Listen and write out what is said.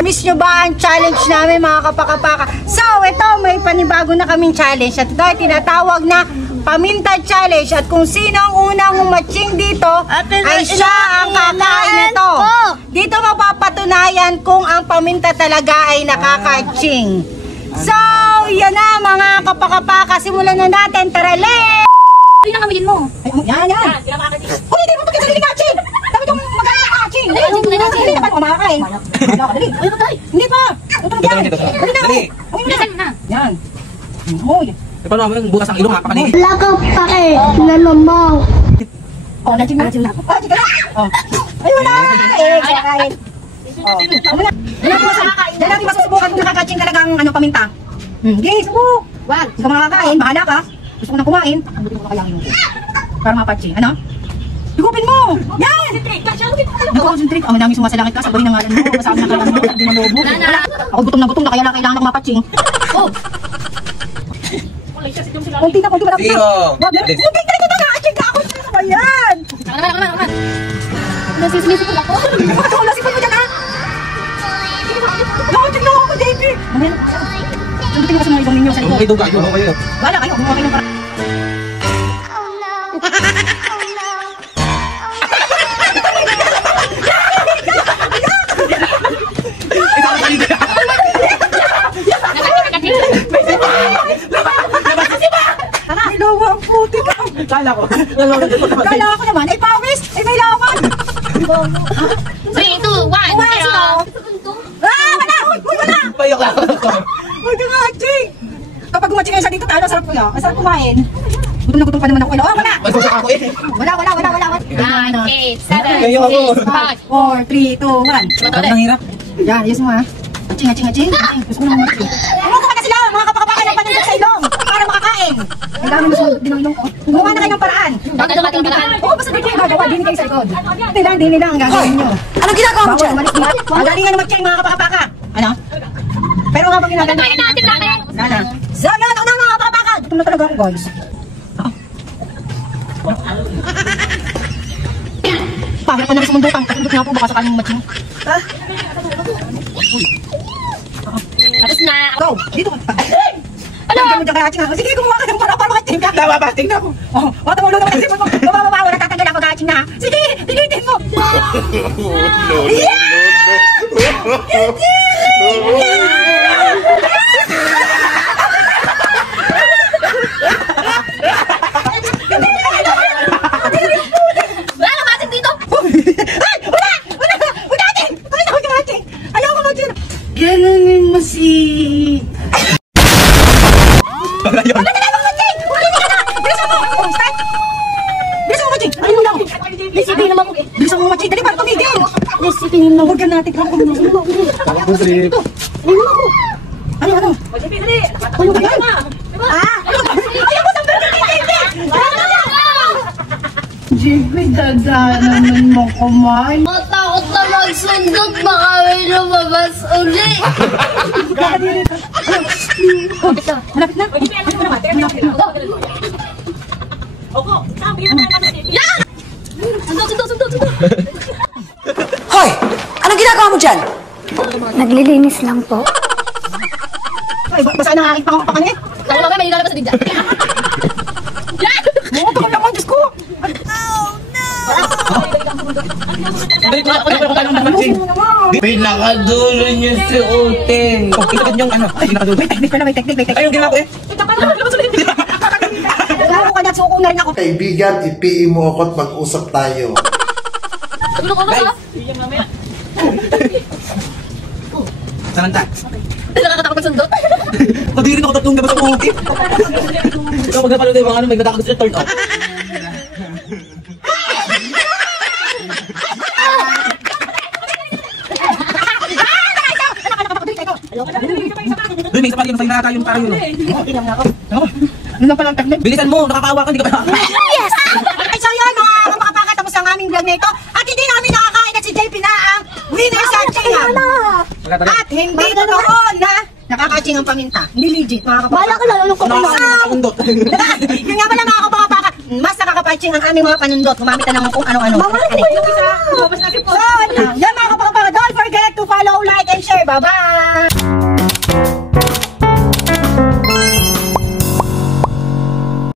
Miss nyo ba ang challenge namin mga kapakapaka? So, ito, may panibago na kaming challenge. At ito ay tinatawag na Paminta Challenge. At kung sino ang unang umatching dito, ay siya ang kakain nito. Dito mapapatunayan kung ang paminta talaga ay nakaka-atching. So, yan na mga kapakapaka. Simulan na natin. Tara, let's! Hindi na kamilin mo. Yan. Uy, hindi mo pagkasali ka, Ching! Dapat yung magkaka-atching. Hindi na pa kumakain. Hindi pa. Dali na. Yan. Uy. Paano naman bukas ang ilong, napakali. Wala kang pake, nanamaw. Oh, na-ching na. Ay, wala. Kakain. Yan natin masusubukan kung nakaka-atching talagang paminta. Okay, subuk. Wag, hindi ka makakain, bahala ka. Gusto ko nang kumain. Ang buti ko na kaya mo. Para mapatching. Ano? Higupin mo! Yan! Nag-concentrate. Ang madaming sumasalangit ka. Sabay na ngalan mo. Masabi na ngalan mo. Hindi mo lobo. Ako gutom na kaya lang kailangan ako mapatching. Oh! Kunti na. Kunti na. Kunti ka na na-atching ka ako. Ano ba yan? Nasisipon ako. Nasipon mo dyan ha? Na-atching na ako, JP! Sagutin mo kasi mga ibang ninyo sa ito. Okay daw kayo. Wala kayo. Kumuha kayo ng parang. Kala ko. Kala ko naman. Ay, pawis! Ay, may laman! 3, 2, 1, 0. Wala! Uy, wala! Payok lang. Huwag ka nga, Ching! Kapag gumatching ngayon sa dito, talo, sarap ko yan. Masarap kumain. Gutom pa naman ako. Oh, wala! Masusak ako eh. Wala. 9, 8, 7, Kayo ako. 5, 4, 3, 2, 1. Ang hirap. Yan, ayos mo ha. Atching. Gusto ko naman matching. Kumuha na sila, mga kapakapaka ng panunod sa ilong para makakain. Ang dami mo sunod din ang ilong ko. Gumawa na kayo ng paraan. Bakit ang ating paraan? Oo, basta di kayo gagawa, din kayo sa likod. Hindi nila ang gagawin nyo. Anong ginagawa mo dyan? Magalingan na mag-chain mga kapakapaka. Ano? Pero nga pag ginagawa natin. Nana. So, yan ako na mga kapakapaka. Gutom na talaga ako, guys. Pahirap pa na rin sa mundukan. Kasundot nga po, baka sakaling matching. Ha? Tapos na. Go! Dito ka. Ano? Sige, gumawa ka ng para makaching ka. Tama ba? Tingnan ko. Oh, matamulo naman ang sipon mo. Bababa, wala tatanggal ako kaching na. Sige, dilitin mo. Wala na matin dito. Ay! Wala! Magkaching! Bakit ako kaching? Ayaw ko magching. Ganunin mo si... Wala yun. Wala na lang magching! Bilisan mo! Oh, start! Bilisan mo magching! Ayun lang! Lisipin naman ko eh. Bilisan mo magching! Dali para tumigil! Lisipin naman. Huwag ka natin. Ako trip. Ano? Ano ba yan? Ah! Ayaw mo sa Jiggy, dadaanan mo kumain. Matakot na magsundot, baka may lumabas uli. Malapit na. Yan! Sundot. Hoy! Anong ginagawa mo dyan? Naglilinis lang po. Ay, basa na aking pangapakan eh. Ako naman, may lalabas sa dinja. Yan! Oo, takot naman, Diyos ko. Pinakadulo niyo si Uteng. Itakad niyong ano? Pinakadulo. May technique. Ayun, ginawa ko eh. Lalo ka na, suko na rin ako. Kaibigan, ipiin mo ako at mag-usap tayo. Tulog ko ba? Saranta. Nakakatakot magsundot. Hindi rin ako tatlong gabas ang okay. Kapag napanood yung mga ano, may natakot sila turn off. Doon, may isa pa rin, masaya na tayo yung para yun. Ilang na ako. Ano lang palang technique? Bilisan mo, nakakawa ka, hindi ka pa. Yes! Ay, so yun, mga kapakapaka, tapos ang aming vlog na ito. At hindi namin nakakain at si JP na ang winner sa Chingham. At hindi totoo na nakaka-ching ang paminta. Hindi legit, mga kapakapaka. Bala ka lalo kung Nakakapundot. Yun nga pala mga kapakapaka, mas nakaka-ching ang aming mga panundot. Gumamit na naman kung ano-ano. So, yan mga kapakapaka, don't forget to follow, like, and share. Bye-bye!